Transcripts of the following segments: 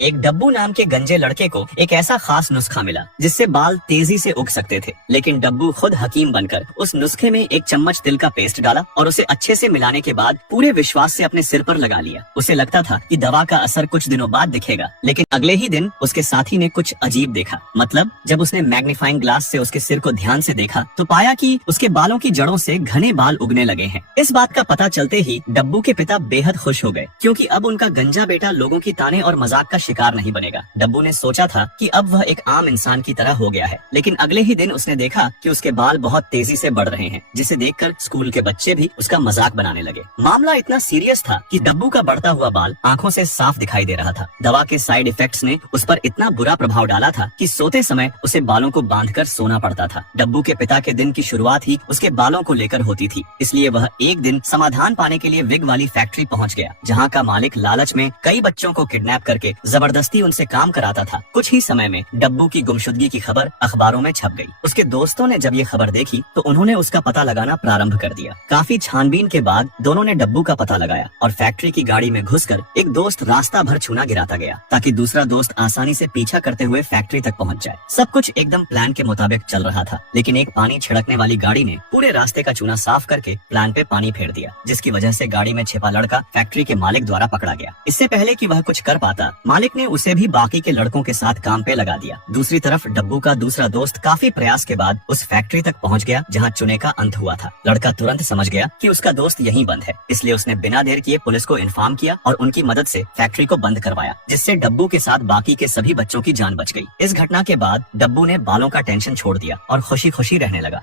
एक डब्बू नाम के गंजे लड़के को एक ऐसा खास नुस्खा मिला जिससे बाल तेजी से उग सकते थे। लेकिन डब्बू खुद हकीम बनकर उस नुस्खे में एक चम्मच तिल का पेस्ट डाला और उसे अच्छे से मिलाने के बाद पूरे विश्वास से अपने सिर पर लगा लिया। उसे लगता था कि दवा का असर कुछ दिनों बाद दिखेगा, लेकिन अगले ही दिन उसके साथी ने कुछ अजीब देखा। मतलब जब उसने मैग्नीफाइंग ग्लास से उसके सिर को ध्यान से देखा तो पाया कि उसके बालों की जड़ों से घने बाल उगने लगे हैं। इस बात का पता चलते ही डब्बू के पिता बेहद खुश हो गए, क्योंकि अब उनका गंजा बेटा लोगों की ताने और मजाक का शिकार नहीं बनेगा। डब्बू ने सोचा था कि अब वह एक आम इंसान की तरह हो गया है, लेकिन अगले ही दिन उसने देखा कि उसके बाल बहुत तेजी से बढ़ रहे हैं, जिसे देखकर स्कूल के बच्चे भी उसका मजाक बनाने लगे। मामला इतना सीरियस था कि डब्बू का बढ़ता हुआ बाल आंखों से साफ दिखाई दे रहा था। दवा के साइड इफेक्ट्स ने उस पर इतना बुरा प्रभाव डाला था कि सोते समय उसे बालों को बांधकर सोना पड़ता था। डब्बू के पिता के दिन की शुरुआत ही उसके बालों को लेकर होती थी, इसलिए वह एक दिन समाधान पाने के लिए विग वाली फैक्ट्री पहुंच गया, जहां का मालिक लालच में कई बच्चों को किडनैप करके जबरदस्ती उनसे काम कराता था। कुछ ही समय में डब्बू की गुमशुदगी की खबर अखबारों में छप गई। उसके दोस्तों ने जब ये खबर देखी तो उन्होंने उसका पता लगाना प्रारंभ कर दिया। काफी छानबीन के बाद दोनों ने डब्बू का पता लगाया और फैक्ट्री की गाड़ी में घुसकर एक दोस्त रास्ता भर चूना गिराता गया, ताकि दूसरा दोस्त आसानी से पीछा करते हुए फैक्ट्री तक पहुंच जाए। सब कुछ एकदम प्लान के मुताबिक चल रहा था, लेकिन एक पानी छिड़कने वाली गाड़ी ने पूरे रास्ते का चूना साफ करके प्लान पे पानी फेर दिया, जिसकी वजह से गाड़ी में छिपा लड़का फैक्ट्री के मालिक द्वारा पकड़ा गया। इससे पहले कि वह कुछ कर पाता, मालिक ने उसे भी बाकी के लड़कों के साथ काम पे लगा दिया। दूसरी तरफ डब्बू का दूसरा दोस्त काफी प्रयास के बाद उस फैक्ट्री तक पहुंच गया जहां चूने का अंत हुआ था। लड़का तुरंत समझ गया कि उसका दोस्त यहीं बंद है, इसलिए उसने बिना देर किए पुलिस को इन्फॉर्म किया और उनकी मदद से फैक्ट्री को बंद करवाया, जिससे डब्बू के साथ बाकी के सभी बच्चों की जान बच गई। इस घटना के बाद डब्बू ने बालों का टेंशन छोड़ दिया और खुशी खुशी रहने लगा।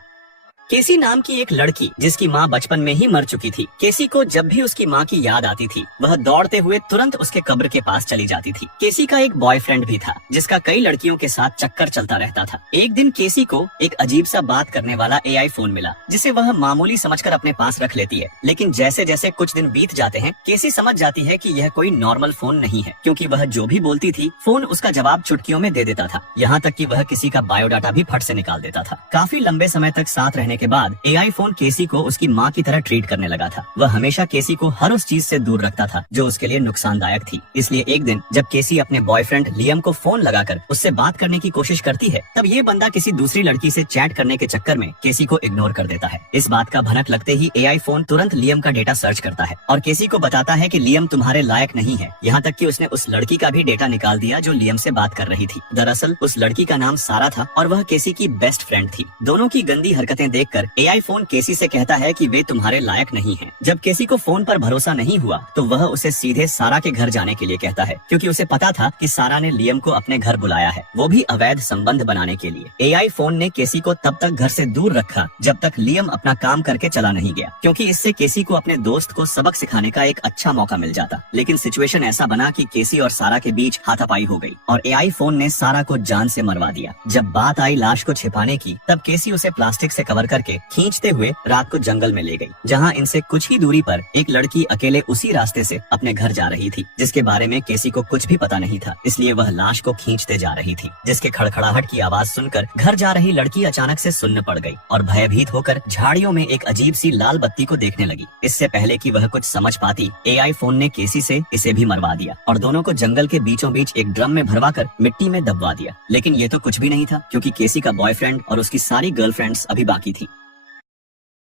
केसी नाम की एक लड़की, जिसकी माँ बचपन में ही मर चुकी थी, केसी को जब भी उसकी माँ की याद आती थी वह दौड़ते हुए तुरंत उसके कब्र के पास चली जाती थी। केसी का एक बॉयफ्रेंड भी था, जिसका कई लड़कियों के साथ चक्कर चलता रहता था। एक दिन केसी को एक अजीब सा बात करने वाला एआई फोन मिला, जिसे वह मामूली समझकर अपने पास रख लेती है। लेकिन जैसे जैसे कुछ दिन बीत जाते हैं, केसी समझ जाती है कि यह कोई नॉर्मल फोन नहीं है, क्योंकि वह जो भी बोलती थी फोन उसका जवाब चुटकियों में दे देता था। यहाँ तक कि वह किसी का बायोडाटा भी फट से निकाल देता था। काफी लंबे समय तक साथ रहने के बाद एआई फोन केसी को उसकी माँ की तरह ट्रीट करने लगा था। वह हमेशा केसी को हर उस चीज से दूर रखता था जो उसके लिए नुकसानदायक थी। इसलिए एक दिन जब केसी अपने बॉयफ्रेंड लियम को फोन लगाकर उससे बात करने की कोशिश करती है, तब ये बंदा किसी दूसरी लड़की से चैट करने के चक्कर में केसी को इग्नोर कर देता है। इस बात का भनक लगते ही एआई फोन तुरंत लियम का डेटा सर्च करता है और केसी को बताता है कि लियम तुम्हारे लायक नहीं है। यहाँ तक कि उसने उस लड़की का भी डेटा निकाल दिया जो लियम से बात कर रही थी। दरअसल उस लड़की का नाम सारा था और वह केसी की बेस्ट फ्रेंड थी। दोनों की गंदी हरकतें देखकर एआई फोन केसी से कहता है कि वे तुम्हारे लायक नहीं हैं। जब केसी को फोन पर भरोसा नहीं हुआ तो वह उसे सीधे सारा के घर जाने के लिए कहता है, क्योंकि उसे पता था कि सारा ने लियम को अपने घर बुलाया है, वो भी अवैध संबंध बनाने के लिए। एआई फोन ने केसी को तब तक घर से दूर रखा जब तक लियम अपना काम करके चला नहीं गया, क्योंकि इससे केसी को अपने दोस्त को सबक सिखाने का एक अच्छा मौका मिल जाता। लेकिन सिचुएशन ऐसा बना कि केसी और सारा के बीच हाथापाई हो गई और एआई फोन ने सारा को जान से मरवा दिया। जब बात आई लाश को छिपाने की, तब केसी उसे प्लास्टिक से कवर करके खींचते हुए रात को जंगल में ले गई, जहां इनसे कुछ ही दूरी पर एक लड़की अकेले उसी रास्ते से अपने घर जा रही थी, जिसके बारे में केसी को कुछ भी पता नहीं था। इसलिए वह लाश को खींचते जा रही थी, जिसके खड़खड़ाहट की आवाज सुनकर घर जा रही लड़की अचानक से सुन्न पड़ गई और भयभीत होकर झाड़ियों में एक अजीब सी लाल बत्ती को देखने लगी। इससे पहले कि वह कुछ समझ पाती, एआई फोन ने केसी से इसे भी मरवा दिया और दोनों को जंगल के बीचों बीच एक ड्रम में भरवाकर मिट्टी में दबवा दिया। लेकिन ये तो कुछ भी नहीं था, क्योंकि केसी का बॉयफ्रेंड और उसकी सारी गर्लफ्रेंड्स अभी बाकी थी।